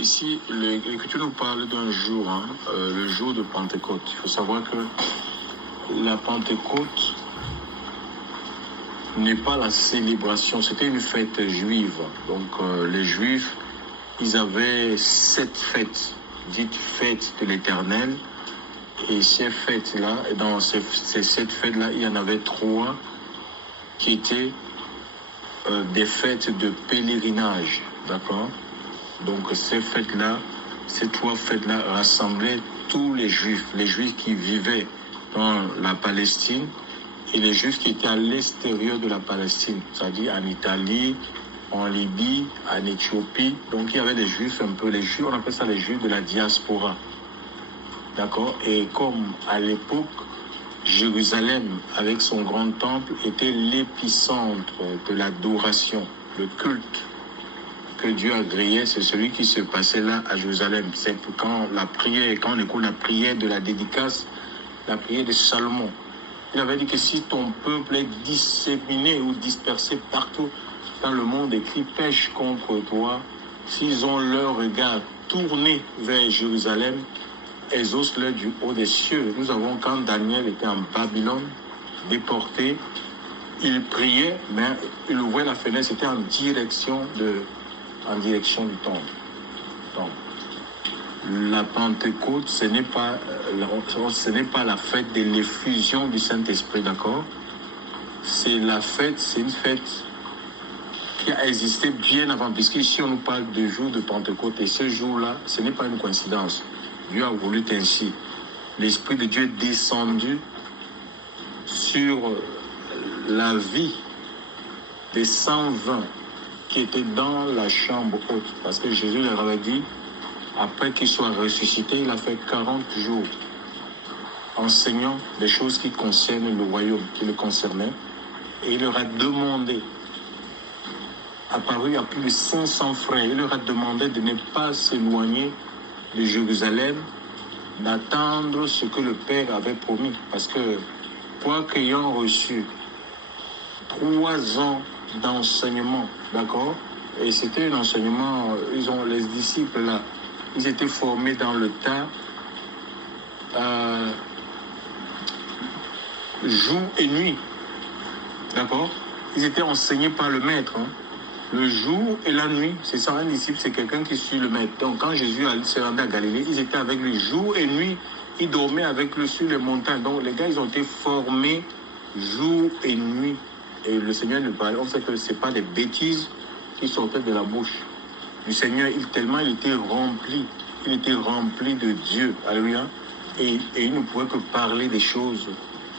ici, l'Écriture nous parle d'un jour, le jour de Pentecôte. Il faut savoir que la Pentecôte n'est pas la célébration, c'était une fête juive. Donc les Juifs, ils avaient 7 fêtes, dites fêtes de l'Éternel. Et ces fêtes-là, dans ces 7 fêtes-là, il y en avait 3 qui étaient des fêtes de pèlerinage, d'accord? Donc ces fêtes-là, ces 3 fêtes-là rassemblaient tous les Juifs qui vivaient dans la Palestine et les Juifs qui étaient à l'extérieur de la Palestine, c'est-à-dire en Italie, en Libye, en Éthiopie. Donc il y avait des Juifs un peu, les Juifs, on appelle ça les Juifs de la diaspora. D'accord? Et comme à l'époque, Jérusalem, avec son grand temple, était l'épicentre de l'adoration, le culte que Dieu agréait, c'est celui qui se passait là à Jérusalem. C'est quand on écoute la prière de la dédicace, la prière de Salomon. Il avait dit que si ton peuple est disséminé ou dispersé partout dans le monde et qui pêchent contre toi, s'ils ont leur regard tourné vers Jérusalem, exauce-le du haut des cieux. Nous avons, quand Daniel était en Babylone, déporté, il priait, mais il ouvrait la fenêtre, c'était en direction du temple. Donc, la Pentecôte, ce n'est pas la fête de l'effusion du Saint-Esprit, d'accord? C'est une fête qui a existé bien avant, puisqu'ici on nous parle du jour de Pentecôte, et ce jour-là, ce n'est pas une coïncidence. Dieu a voulu ainsi. L'Esprit de Dieu est descendu sur la vie des 120 qui étaient dans la chambre haute. Parce que Jésus leur avait dit, après qu'il soit ressuscité, il a fait 40 jours enseignant des choses qui concernent le royaume, qui le concernaient. Et il leur a demandé, apparu à plus de 500 frères, il leur a demandé de ne pas s'éloigner de Jérusalem, d'attendre ce que le Père avait promis. Parce que, quoique ayant reçu 3 ans d'enseignement, d'accord? Et c'était un enseignement, les disciples là, ils étaient formés dans le tas, jour et nuit, d'accord? Ils étaient enseignés par le Maître, le jour et la nuit. C'est ça, un disciple, c'est quelqu'un qui suit le Maître. Donc quand Jésus s'est rendu à Galilée, ils étaient avec lui jour et nuit, ils dormaient avec lui sur les montagnes. Donc les gars, ils ont été formés jour et nuit. Et le Seigneur nous parle, on sait que ce n'est pas des bêtises qui sortaient de la bouche du Seigneur. Tellement il était rempli de Dieu, alléluia. Et il ne pouvait que parler des choses,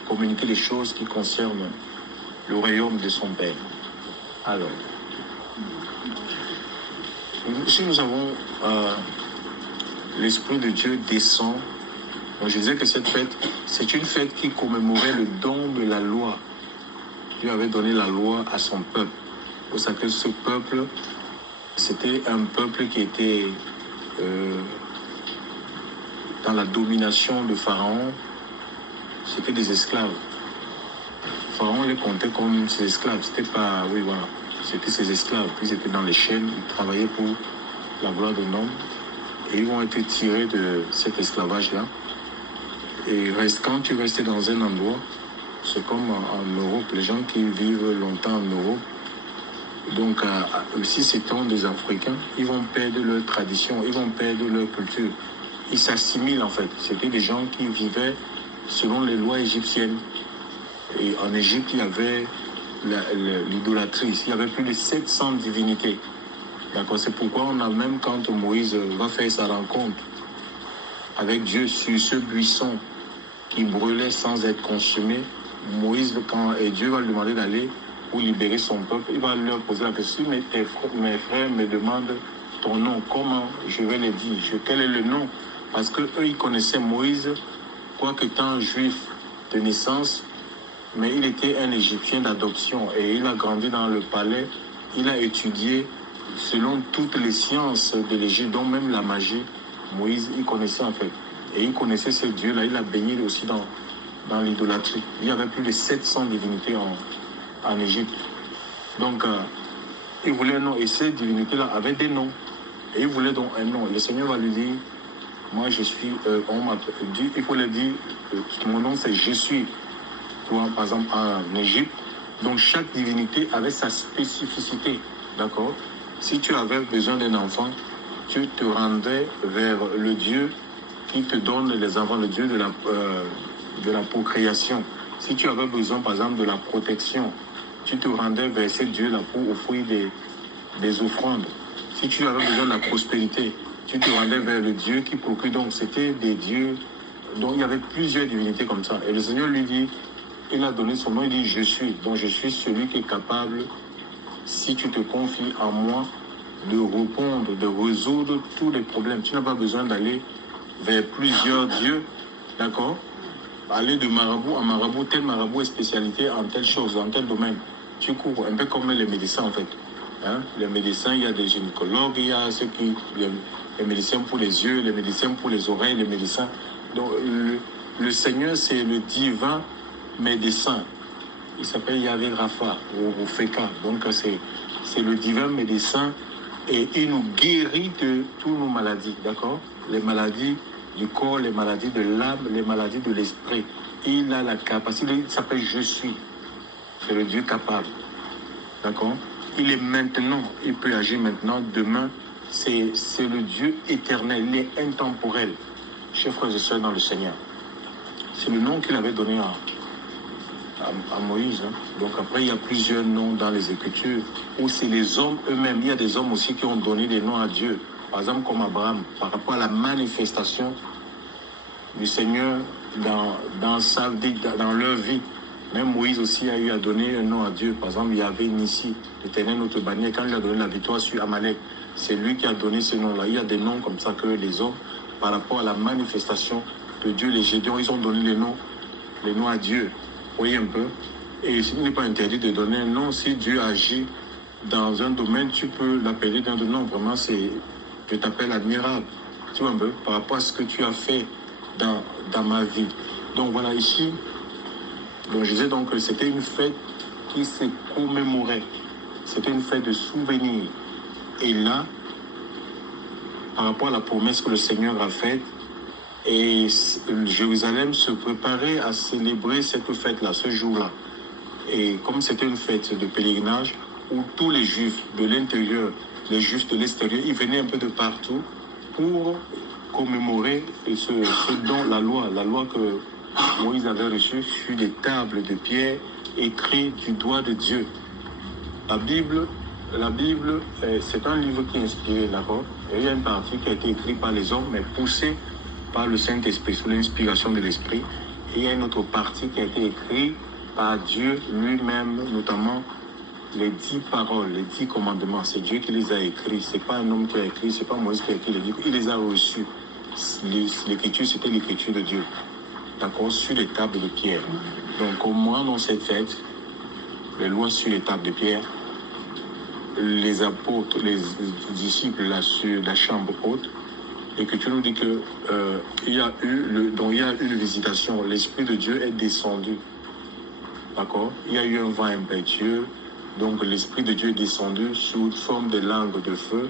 communiquer des choses qui concernent le royaume de son Père. Alors, si nous avons l'Esprit de Dieu descend, donc je disais que cette fête, c'est une fête qui commémorait le don de la loi. Dieu avait donné la loi à son peuple. Vous savez que ce peuple, c'était un peuple qui était dans la domination de Pharaon. C'était des esclaves. Pharaon les comptait comme ses esclaves. C'était pas, oui voilà, c'était ses esclaves. Ils étaient dans les chaînes, ils travaillaient pour la gloire de l'homme. Et ils vont être tirés de cet esclavage-là. Et quand tu restes dans un endroit, c'est comme en Europe, les gens qui vivent longtemps en Europe, donc si c'est des Africains, ils vont perdre leur tradition, ils vont perdre leur culture. Ils s'assimilent en fait. C'était des gens qui vivaient selon les lois égyptiennes. Et en Égypte, il y avait l'idolâtrie. Il y avait plus de 700 divinités. D'accord, c'est pourquoi on a même quand Moïse va faire sa rencontre avec Dieu sur ce buisson qui brûlait sans être consumé, Moïse, et Dieu va lui demander d'aller pour libérer son peuple, il va leur poser la question, mais mes frères me demandent ton nom, comment je vais les dire, quel est le nom? Parce qu'eux, ils connaissaient Moïse, quoique étant juif de naissance, mais il était un Égyptien d'adoption et il a grandi dans le palais, il a étudié selon toutes les sciences de l'Égypte, dont même la magie. Moïse, il connaissait en fait. Et il connaissait ce Dieu-là, il a baigné aussi dans l'idolâtrie. Il y avait plus de 700 divinités en Égypte. Donc, il voulait un nom. Et ces divinités-là avaient des noms. Et il voulait donc un nom. Le Seigneur va lui dire, moi je suis, on m'a dit, il faut lui dire, mon nom c'est je suis. Tu vois, par exemple, en Égypte, donc chaque divinité avait sa spécificité, d'accord? Si tu avais besoin d'un enfant, tu te rendais vers le Dieu qui te donne les enfants, le Dieu de la procréation. Si tu avais besoin, par exemple, de la protection, tu te rendais vers ce Dieu-là pour offrir des offrandes. Si tu avais besoin de la prospérité, tu te rendais vers le Dieu qui procure. Donc, c'était des dieux. Donc, il y avait plusieurs divinités comme ça. Et le Seigneur lui dit, il a donné son nom, il dit, je suis. Donc, je suis celui qui est capable, si tu te confies à moi, de répondre, de résoudre tous les problèmes. Tu n'as pas besoin d'aller vers plusieurs dieux, d'accord? Aller de marabout en marabout, tel marabout est spécialité en telle chose, en tel domaine. Tu cours un peu comme les médecins en fait. Hein? Les médecins, il y a des gynécologues, il y a ceux qui, les médecins pour les yeux, les médecins pour les oreilles, les médecins. Donc le Seigneur, c'est le divin médecin. Il s'appelle Yahvé Rapha ou Feka. Donc c'est le divin médecin et il nous guérit de toutes nos maladies, d'accord? Les maladies du corps, les maladies de l'âme, les maladies de l'esprit. Il a la capacité, il s'appelle Je suis. C'est le Dieu capable. D'accord? Il est maintenant, il peut agir maintenant, demain. C'est le Dieu éternel, il est intemporel. Chers frères et sœurs dans le Seigneur. C'est le nom qu'il avait donné à Moïse. Hein. Donc après, il y a plusieurs noms dans les Écritures où c'est les hommes eux-mêmes. Il y a des hommes aussi qui ont donné des noms à Dieu. Par exemple, comme Abraham, par rapport à la manifestation du Seigneur dans leur vie. Même Moïse aussi a eu à donner un nom à Dieu. Par exemple, il y avait Nissi, l'Éternel notre bannière, quand il a donné la victoire sur Amalek. C'est lui qui a donné ce nom-là. Il y a des noms comme ça que les hommes, par rapport à la manifestation de Dieu, les Gédéons, ils ont donné les noms à Dieu. Vous voyez un peu? Et il n'est pas interdit de donner un nom. Si Dieu agit dans un domaine, tu peux l'appeler d'un nom. Vraiment, je t'appelle admirable. Tu vois un peu? Par rapport à ce que tu as fait dans ma vie. Donc voilà, ici, donc je disais donc que c'était une fête qui se commémorait. C'était une fête de souvenir. Et là, par rapport à la promesse que le Seigneur a faite, et Jérusalem se préparait à célébrer cette fête-là, ce jour-là. Et comme c'était une fête de pèlerinage, où tous les Juifs de l'intérieur, les Juifs de l'extérieur, ils venaient un peu de partout pour commémorer ce dont la loi que Moïse avait reçue sur des tables de pierre écrites du doigt de Dieu. La Bible, c'est un livre qui est inspiré, d'accord? Et il y a une partie qui a été écrite par les hommes, mais poussée par le Saint-Esprit, sous l'inspiration de l'Esprit. Et il y a une autre partie qui a été écrite par Dieu lui-même, notamment les 10 paroles, les 10 commandements. C'est Dieu qui les a écrits. C'est pas un homme qui a écrit, c'est pas Moïse qui a écrit les livres. Il les a reçus. L'écriture, c'était l'écriture de Dieu. D'accord? Sur les tables de pierre. Donc, au moins dans cette fête, les lois sur les tables de pierre, les apôtres, les disciples là sur la chambre haute, et que tu nous dis que il y a eu une visitation, l'Esprit de Dieu est descendu. D'accord? Il y a eu un vent impétueux, donc l'Esprit de Dieu est descendu sous forme de langue de feu.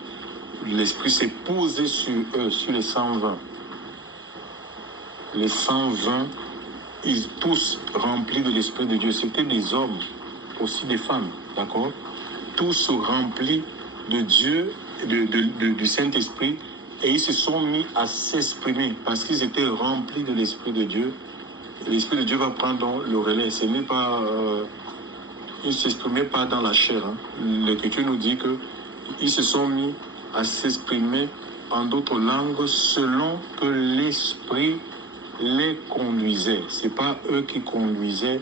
L'Esprit s'est posé sur eux, sur les 120. Les 120, ils tous remplis de l'Esprit de Dieu. C'était des hommes, aussi des femmes, d'accord? Tous remplis de Dieu, du Saint-Esprit, et ils se sont mis à s'exprimer parce qu'ils étaient remplis de l'Esprit de Dieu. L'Esprit de Dieu va prendre le relais. Ce n'est pas, ils ne s'exprimaient pas dans la chair. Hein. L'Écriture nous dit qu'ils se sont mis à s'exprimer en d'autres langues selon que l'Esprit les conduisait. Ce n'est pas eux qui conduisaient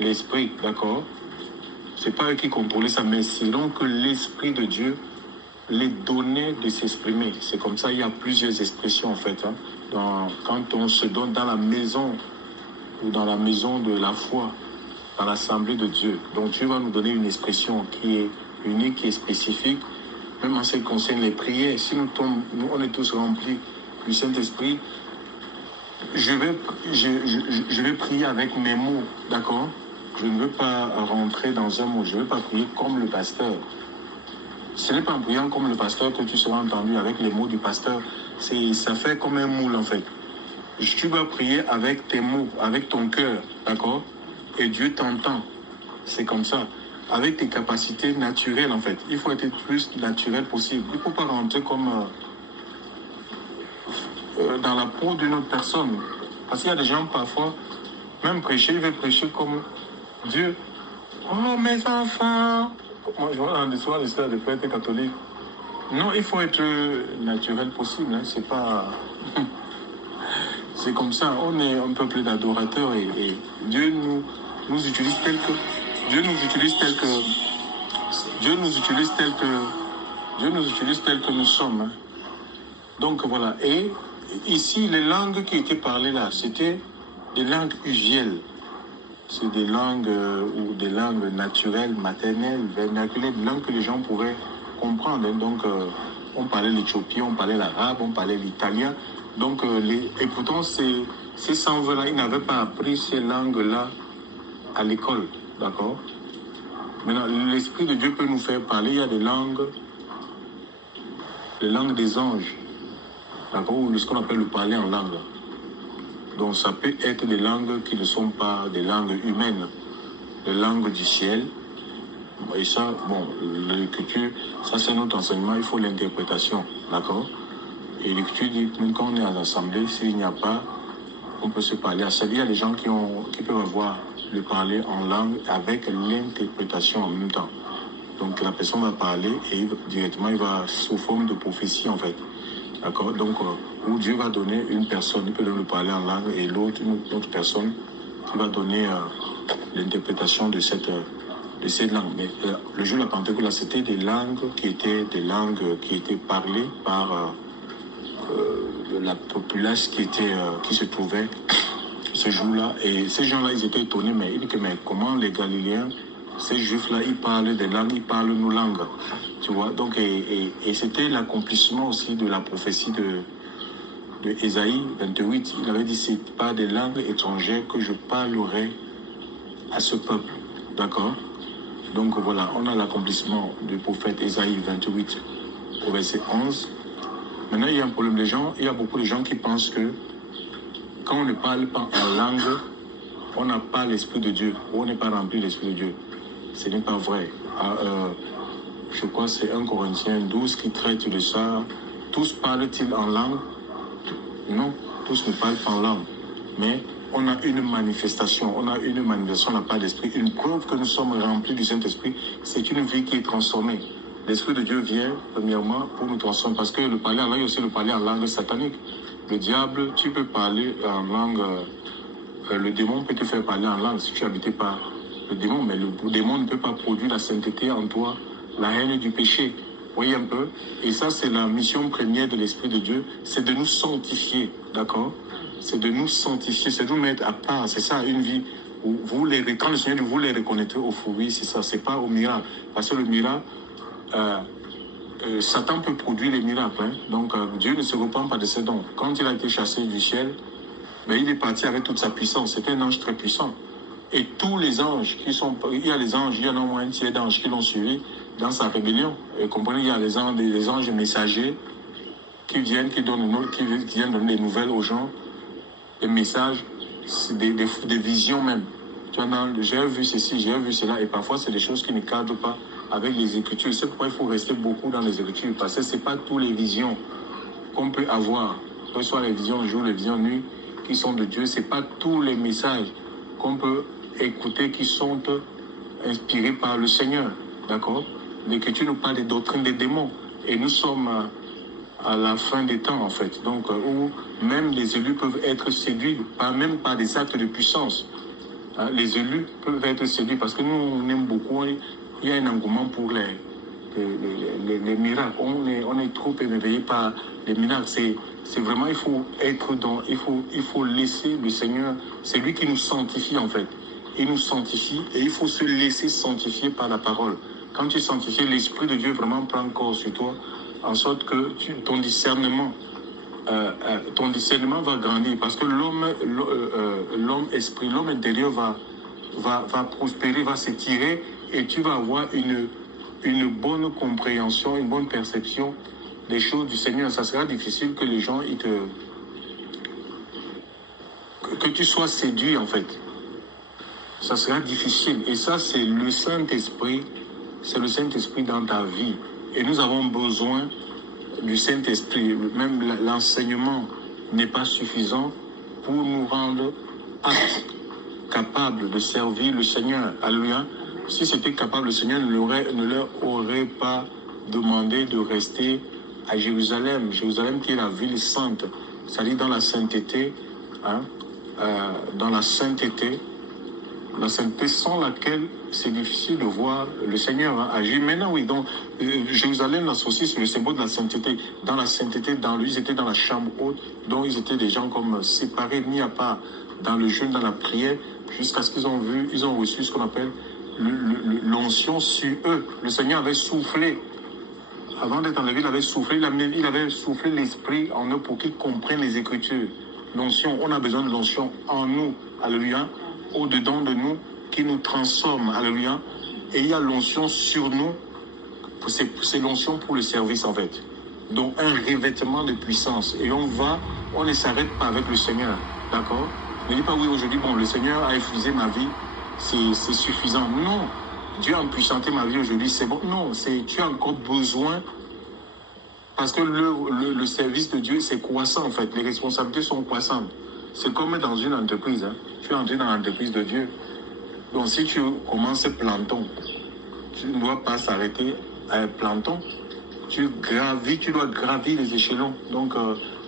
l'Esprit, d'accord? Ce n'est pas eux qui contrôlaient ça, mais selon que l'Esprit de Dieu les donnait de s'exprimer. C'est comme ça, il y a plusieurs expressions en fait. Hein. Quand on se donne dans la maison ou dans la maison de la foi, dans l'assemblée de Dieu. Donc Dieu va nous donner une expression qui est unique, qui est spécifique, même en ce qui concerne les prières. Si nous on est tous remplis du Saint-Esprit, je vais prier avec mes mots, d'accord? Je ne veux pas rentrer dans un mot, je ne veux pas prier comme le pasteur. ce n'est pas en priant comme le pasteur que tu seras entendu avec les mots du pasteur. Ça fait comme un moule en fait. Tu vas prier avec tes mots, avec ton cœur, d'accord? Et Dieu t'entend. C'est comme ça. Avec tes capacités naturelles en fait. Il faut être le plus naturel possible. Il ne faut pas rentrer comme dans la peau d'une autre personne. Parce qu'il y a des gens parfois, même prêcher, ils veulent prêcher comme Dieu. Oh mes enfants! Moi je vois dans l'histoire de prêtres catholiques. Non, il faut être naturel possible. Hein. C'est pas. C'est comme ça. On est un peuple d'adorateurs et Dieu nous utilise tel que. Dieu nous utilise tel que. Dieu nous utilise tel que. Dieu nous utilise tel que nous sommes. Hein. Donc voilà. Et ici, les langues qui étaient parlées là, c'était des langues usuelles. C'est des langues ou des langues naturelles, maternelles, vernaculaires, des langues que les gens pouvaient comprendre. Hein. Donc, on parlait l'éthiopien, on parlait l'arabe, on parlait l'italien. Donc, et pourtant, ces sangs-là, ils n'avaient pas appris ces langues-là à l'école. D'accord? Maintenant, l'Esprit de Dieu peut nous faire parler. Il y a des langues des anges. D'accord? Ou ce qu'on appelle le parler en langue. Donc, ça peut être des langues qui ne sont pas des langues humaines, des langues du ciel. Et ça, bon, l'écriture, ça c'est notre enseignement, il faut l'interprétation, d'accord? Et l'écriture dit, même quand on est en assemblée, s'il n'y a pas, on peut se parler à ça. Il y a des gens qui peuvent avoir le parler en langue avec l'interprétation en même temps. Donc la personne va parler et directement, il va sous forme de prophétie en fait. D'accord? Donc, où Dieu va donner une personne, il peut le parler en langue et l'autre, une autre personne qui va donner l'interprétation de cette langue. Mais le jour de la Pentecôte, là, c'était des langues qui étaient parlées par la populace qui se trouvait ce jour-là. Et ces gens-là, ils étaient étonnés, mais ils disaient, mais comment les Galiléens, ces Juifs-là, ils parlent des langues, ils parlent nos langues. Tu vois, donc, et c'était l'accomplissement aussi de la prophétie de Ésaïe 28. Il avait dit, c'est pas des langues étrangères que je parlerai à ce peuple. D'accord? Donc voilà, on a l'accomplissement du prophète Ésaïe 28 au verset 11. Maintenant, il y a un problème. Il y a beaucoup de gens qui pensent que quand on ne parle pas en langue, on n'a pas l'Esprit de Dieu, ou on n'est pas rempli de l'Esprit de Dieu. Ce n'est pas vrai. Je crois que c'est 1 Corinthiens 12 qui traite de ça. Tous parlent-ils en langue? Non, tous ne parlent pas en langue. Mais on a une manifestation de la part de l'Esprit. Une preuve que nous sommes remplis du Saint-Esprit, c'est une vie qui est transformée. L'Esprit de Dieu vient, premièrement, pour nous transformer. Parce que le parler en langue, il y a aussi le parler en langue satanique. Le diable, tu peux parler en langue... le démon peut te faire parler en langue si tu n'habitais pas le démon. Mais le démon ne peut pas produire la sainteté en toi, la haine du péché. Voyez un peu? Et ça, c'est la mission première de l'Esprit de Dieu. C'est de nous sanctifier, d'accord? C'est de nous sanctifier, c'est de nous mettre à part. C'est ça, une vie où quand le Seigneur vous les reconnaîtrez au fruit, c'est ça. C'est pas au miracle. Parce que le miracle... Satan peut produire les miracles. Hein? Donc, Dieu ne se repent pas de ses dons. Quand il a été chassé du ciel, il est parti avec toute sa puissance. C'était un ange très puissant. Et tous les anges qui sont... Il y a les anges, il y en a au moins un tiers d'anges qui l'ont suivi dans sa rébellion. Et comprenez, il y a les anges messagers qui viennent donner des nouvelles aux gens, des messages, des visions même. J'ai vu ceci, j'ai vu cela. Et parfois, c'est des choses qui ne cadrent pas avec les Écritures. C'est pourquoi il faut rester beaucoup dans les Écritures, parce que ce n'est pas toutes les visions qu'on peut avoir, que ce soit les visions jour, les visions nuit, qui sont de Dieu. Ce n'est pas tous les messages qu'on peut écouter qui sont inspirés par le Seigneur. D'accord? L'Écriture nous parle des doctrines des démons. Et nous sommes à la fin des temps, en fait. Donc, où même les élus peuvent être séduits, même par des actes de puissance. Les élus peuvent être séduits parce que nous, on aime beaucoup. Il y a un engouement pour les miracles. On est trop émerveillé par les miracles. C'est vraiment, il faut laisser le Seigneur. C'est lui qui nous sanctifie en fait. Il nous sanctifie et il faut se laisser sanctifier par la parole. Quand tu es sanctifié, l'Esprit de Dieu vraiment prend corps sur toi, en sorte que ton discernement va grandir. Parce que l'homme intérieur va prospérer, va s'étirer. Et tu vas avoir une bonne compréhension, une bonne perception des choses du Seigneur. Ça sera difficile que les gens, que tu sois séduit en fait. Ça sera difficile. Et ça, c'est le Saint-Esprit. C'est le Saint-Esprit dans ta vie. Et nous avons besoin du Saint-Esprit. Même l'enseignement n'est pas suffisant pour nous rendre aptes, capables de servir le Seigneur. Alléluia. Si c'était capable, le Seigneur ne leur aurait pas demandé de rester à Jérusalem. Jérusalem qui est la ville sainte, c'est-à-dire dans la sainteté, hein, dans la sainteté sans laquelle c'est difficile de voir le Seigneur agir. Maintenant, oui, donc Jérusalem, là aussi, c'est le symbole de la sainteté. Dans la sainteté, ils étaient dans la chambre haute, donc ils étaient des gens comme séparés, mis à part dans le jeûne, dans la prière, jusqu'à ce qu'ils ont reçu ce qu'on appelle l'onction sur eux. Le Seigneur avait soufflé. Avant d'être enlevé, il avait soufflé l'esprit en eux pour qu'ils comprennent les Écritures. L'onction, on a besoin de l'onction en nous. Alléluia. Au-dedans de nous, qui nous transforme, alléluia, et il y a l'onction sur nous, c'est l'onction pour le service en fait, donc un revêtement de puissance, et on ne s'arrête pas avec le Seigneur, d'accord, ne dis pas oui aujourd'hui, bon le Seigneur a effusé ma vie, c'est suffisant, non, Dieu a empuissanté ma vie aujourd'hui, c'est bon, non, tu as encore besoin, parce que le service de Dieu c'est croissant en fait, les responsabilités sont croissantes. C'est comme dans une entreprise. Hein. Tu es entré dans l'entreprise de Dieu. Donc si tu commences planton, tu ne dois pas s'arrêter à planton. Tu dois gravir les échelons. Donc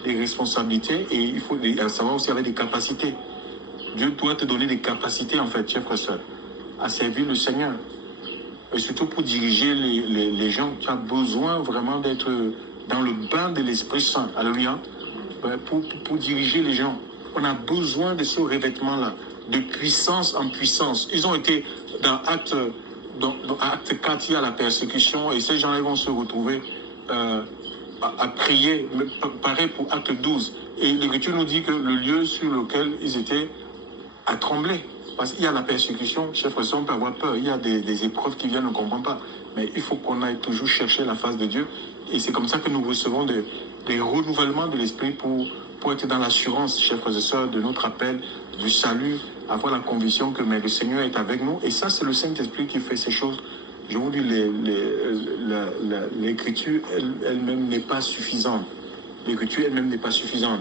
les responsabilités et il faut savoir aussi avec des capacités. Dieu doit te donner des capacités en fait, chers frères et sœurs, à servir le Seigneur. Et surtout pour diriger les gens, tu as besoin vraiment d'être dans le bain de l'Esprit Saint. Alléluia. Pour diriger les gens. On a besoin de ce revêtement-là, de puissance en puissance. Ils ont été dans Acte 4, il y a la persécution, et ces gens-là vont se retrouver à prier, pareil pour Acte 12. Et l'Écriture nous dit que le lieu sur lequel ils étaient a tremblé. Parce qu'il y a la persécution, chers frères, on peut avoir peur, il y a des épreuves qui viennent, on ne comprend pas. Mais il faut qu'on aille toujours chercher la face de Dieu. Et c'est comme ça que nous recevons des renouvellements de l'esprit pour être dans l'assurance, chers frères et sœurs, de notre appel, du salut, avoir la conviction que le Seigneur est avec nous. Et ça, c'est le Saint-Esprit qui fait ces choses. Je vous dis, l'Écriture elle-même n'est pas suffisante. L'Écriture elle-même n'est pas suffisante.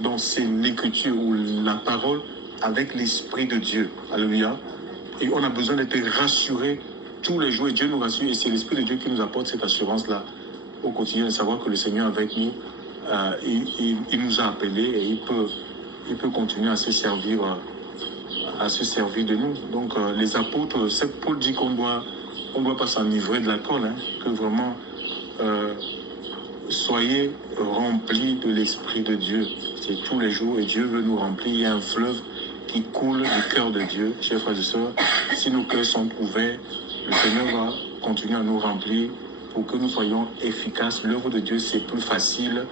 Donc, c'est l'Écriture ou la parole avec l'Esprit de Dieu. Alléluia. Et on a besoin d'être rassurés tous les jours. Et Dieu nous rassure. Et c'est l'Esprit de Dieu qui nous apporte cette assurance-là au quotidien, de savoir que le Seigneur est avec nous. Il nous a appelés et il peut continuer à se servir de nous. Donc les apôtres, Paul dit qu'on doit pas s'enivrer de l'alcool, hein, que vraiment soyez remplis de l'Esprit de Dieu. C'est tous les jours et Dieu veut nous remplir. Il y a un fleuve qui coule du cœur de Dieu, chers frères et sœurs. Si nos cœurs sont ouverts, le Seigneur va continuer à nous remplir pour que nous soyons efficaces. L'œuvre de Dieu, c'est plus facile.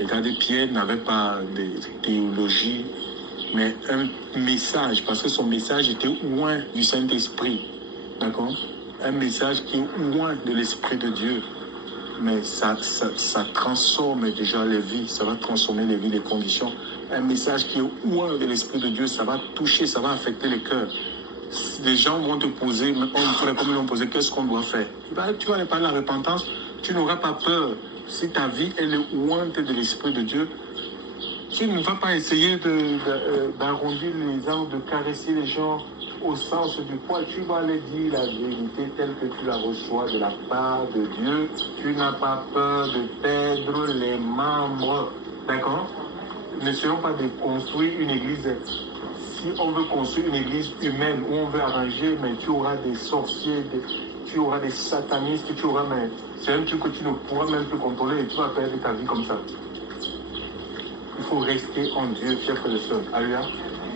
Regardez, Pierre n'avait pas de théologie, mais un message, parce que son message était loin du Saint-Esprit. D'accord? Un message qui est loin de l'Esprit de Dieu. Mais ça transforme déjà les vies, ça va transformer les vies, les conditions. Un message qui est loin de l'Esprit de Dieu, ça va toucher, ça va affecter les cœurs. Les gens vont te poser, comme ils vont poser, qu'est-ce qu'on doit faire? Tu vas aller parler de la repentance, tu n'auras pas peur. Si ta vie elle est loin de l'Esprit de Dieu, tu ne vas pas essayer d'arrondir les angles, de caresser les gens au sens du poil. Tu vas aller dire la vérité telle que tu la reçois de la part de Dieu. Tu n'as pas peur de perdre les membres. D'accord? N'essayons pas de construire une église. Si on veut construire une église humaine où on veut arranger, mais tu auras des sorciers, tu auras des satanistes, mais c'est un truc que tu ne pourras même plus contrôler et tu vas perdre ta vie comme ça. Il faut rester en Dieu, chers frères et sœurs. Alléluia.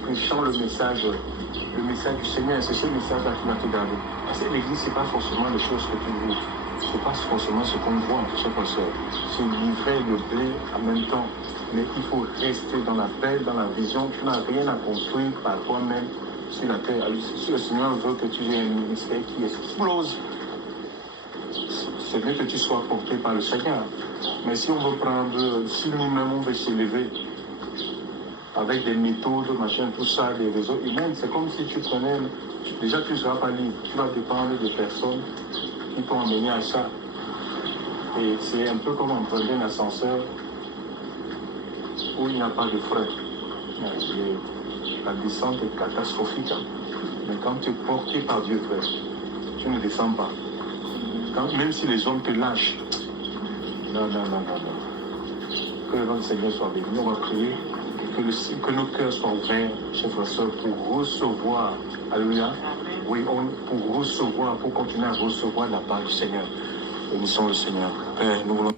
Prêchant le message du Seigneur, c'est ce message-là qui va te garder. Parce que l'église, ce n'est pas forcément les choses que tu vis. Ce n'est pas forcément ce qu'on voit, chers frères et sœurs. C'est livrer le blé en même temps. Mais il faut rester dans la paix, dans la vision. Tu n'as rien à construire par toi-même sur la terre. Si le Seigneur veut que tu aies un ministère qui explose, c'est mieux que tu sois porté par le Seigneur. Mais si on veut prendre, si nous-mêmes on veut s'élever avec des méthodes, machin, tout ça, des réseaux humains, c'est comme si tu prenais, déjà tu ne seras pas libre, tu vas dépendre des personnes qui t'ont amené à ça. Et c'est un peu comme emprunter un ascenseur où il n'y a pas de frein. La descente est catastrophique. Mais quand tu es porté par Dieu, frère, tu ne descends pas. Même si les hommes te lâchent, non. Que le nom du Seigneur soit béni. On va prier que nos cœurs soient ouverts, chers frères et sœurs, pour recevoir, alléluia, oui, pour recevoir, pour continuer à recevoir la part du Seigneur. Bénissons le Seigneur. Père, nous voulons